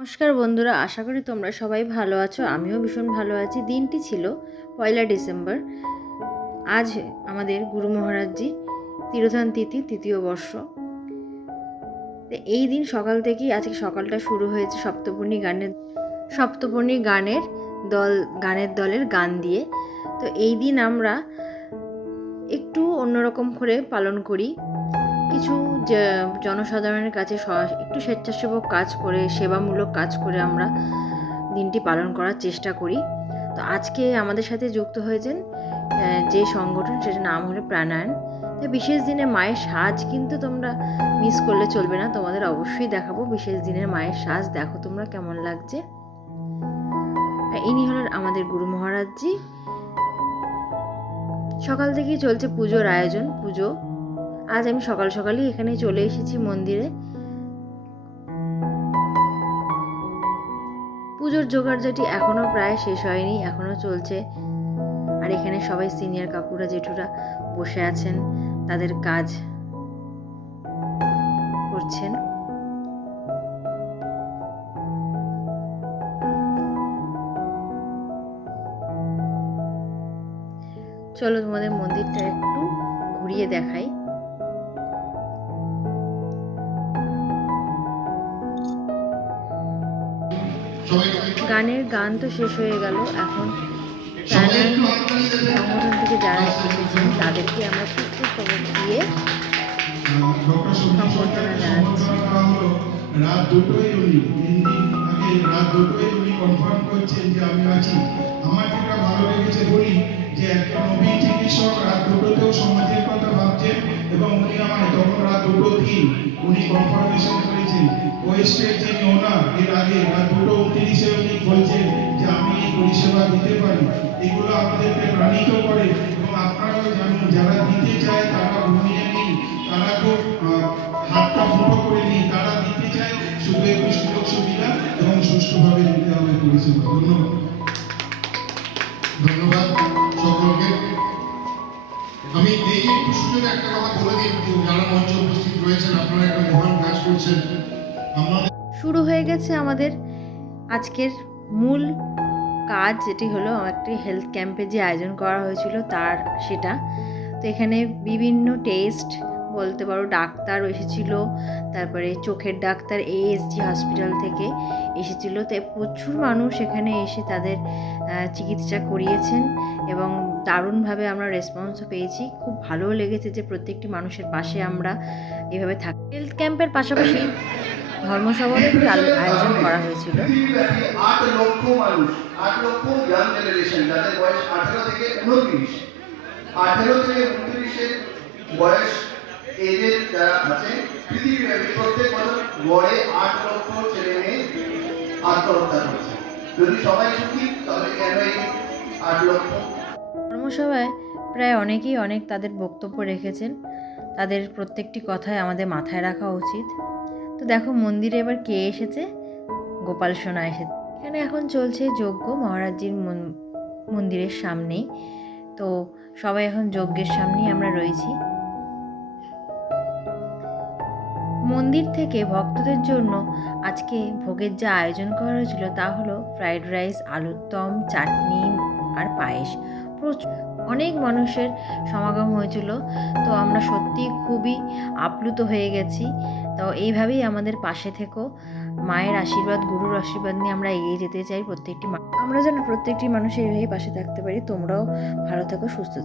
নমস্কার বন্ধুরা, আশা করি তোমরা সবাই ভালো আছো। আমিও ভীষণ ভালো আছি। দিনটি ছিল 1 ডিসেম্বর। আজ আমাদের গুরু মহারাজজি তিরোধান তিথি, তৃতীয় বর্ষ। তো এই দিন সকাল থেকেই আজকে সকালটা শুরু হয়েছে সপ্তপর্ণী গানের দলের গান দিয়ে। তো এই দিন আমরা একটু অন্যরকম করে পালন করি। কিছু জনসাধারণের কাছে একটু স্বেচ্ছাসেবক কাজ করে, সেবামূলক কাজ করে আমরা দিনটি পালন করার চেষ্টা করি। তো আজকে আমাদের সাথে যুক্ত হয়েছেন যে সংগঠন, সেটার নাম হলো প্রাণায়ান। তো বিশেষ দিনে মায়ের সাজ কিন্তু তোমরা মিস করলে চলবে না, তোমাদের অবশ্যই দেখাবো বিশেষ দিনের মায়ের সাজ। দেখো তোমরা কেমন লাগছে। ইনি হলেন আমাদের গুরু মহারাজজি। সকাল থেকেই চলছে পুজোর আয়োজন। আজ আমি সকাল সকালই এখানে চলে এসেছি মন্দিরে। পুজোর জোগাড়জাটি এখনো প্রায় শেষ হয়নি, এখনো চলছে। আর এখানে সবাই সিনিয়র কাকুরা জেঠুরা বসে আছেন, তাদের কাজ করছেন। চলো তোমাদের মন্দিরটা একটু ঘুরিয়ে দেখাই। গানের গান তো শেষ হয়ে গেল। এখন প্রাণায়াম সংগঠন থেকে যারা এসেছেন তাদেরকে আমরা পুষ্পস্তবক দিয়ে সম্বর্ধনা জানাচ্ছি। রাত দুটোই উনি কনফার্ম করছেন যে আমি আছি। আমার যেটা ভালো লেগেছে বলি যে একটা নবীন চিকিৎসক রাত দুটোতেও সমাজের কথা ভাবছেন, এবং উনি আমার তখন রাত 2:03 উনি কনফার্মেশন করেছেন। ওয়েস্টের যিনি ওনার, এর আগে রাত 2:29 উনি বলছেন যে আমি এই পরিষেবা দিতে পারি। এগুলো আমাদেরকে প্রাণিত করে, এবং আপনারাও জানুন যারা দিতে চায় তারা ঘুমিয়ে নেই, তারা খুব হাতটা মুঠো করে নেই, তারা দিতে চায়, শুধু একটু সুযোগ সুবিধা এবং সুষ্ঠুভাবে দিতে হবে পরিষেবা। ধন্যবাদ সকলকে। আমি এই একটু সুযোগে একটা কথা বলে দিই, যারা মঞ্চে উপস্থিত রয়েছেন, আপনারা একটা মহান কাজ করছেন। শুরু হয়ে গেছে আমাদের আজকের মূল কাজ, যেটি হলো একটি হেলথ ক্যাম্পে যে আয়োজন করা হয়েছিল সেটা। তো এখানে বিভিন্ন টেস্ট বলতে পারো, ডাক্তার এসেছিল, তারপরে চোখের ডাক্তার ASG হসপিটাল থেকে এসেছিল। তো প্রচুর মানুষ এখানে এসে তাদের চিকিৎসা করিয়েছেন, এবং দারুণভাবে আমরা রেসপন্সও পেয়েছি। খুব ভালোও লেগেছে যে প্রত্যেকটি মানুষের পাশে আমরা এভাবে থাকি। হেলথ ক্যাম্পের পাশাপাশি ধর্মসভারও একটি আয়োজন করা হয়েছিল। 8 লক্ষ মানুষ, 8 লক্ষ ইয়াং জেনারেশন, যাদের বয়স 18 থেকে 29, 18 থেকে 29 এর বয়স এদের যারা আছে, পৃথিবীব্যাপী প্রত্যেক বছর গড়ে 8 লক্ষ ছেলে মেয়ে আত্মহত্যা করছে। যদি সবাই সুখী তাহলে কেন এই 8 লক্ষ? ধর্মসভায় প্রায় অনেকেই তাদের বক্তব্য রেখেছেন। তাদের প্রত্যেকটি কথাই আমাদের মাথায় রাখা উচিত। তো দেখো মন্দিরে এবার কে এসেছে, গোপাল সোনা এসেছে। এখানে এখন চলছে যজ্ঞ মহারাজজির মন্দিরের সামনেই। তো সবাই এখন যজ্ঞের সামনেই আমরা রয়েছি। মন্দির থেকে ভক্তদের জন্য আজকে ভোগের যা আয়োজন করা হয়েছিল তা হলো ফ্রাইড রাইস, আলুর দম, চাটনি আর পায়েস। অনেক মানুষের সমাগম হয়েছিল। তো আমরা সত্যি খুবই আপ্লুত হয়ে গেছি। তো এইভাবেই আমাদের পাশে থেকো, মায়ের আশীর্বাদ, গুরুর আশীর্বাদ নিয়ে আমরা এগিয়ে যেতে চাই। আমরা যেন প্রত্যেকটি মানুষের এইভাবেই পাশে থাকতে পারি। তোমরাও ভালো থেকো, সুস্থ থেকো।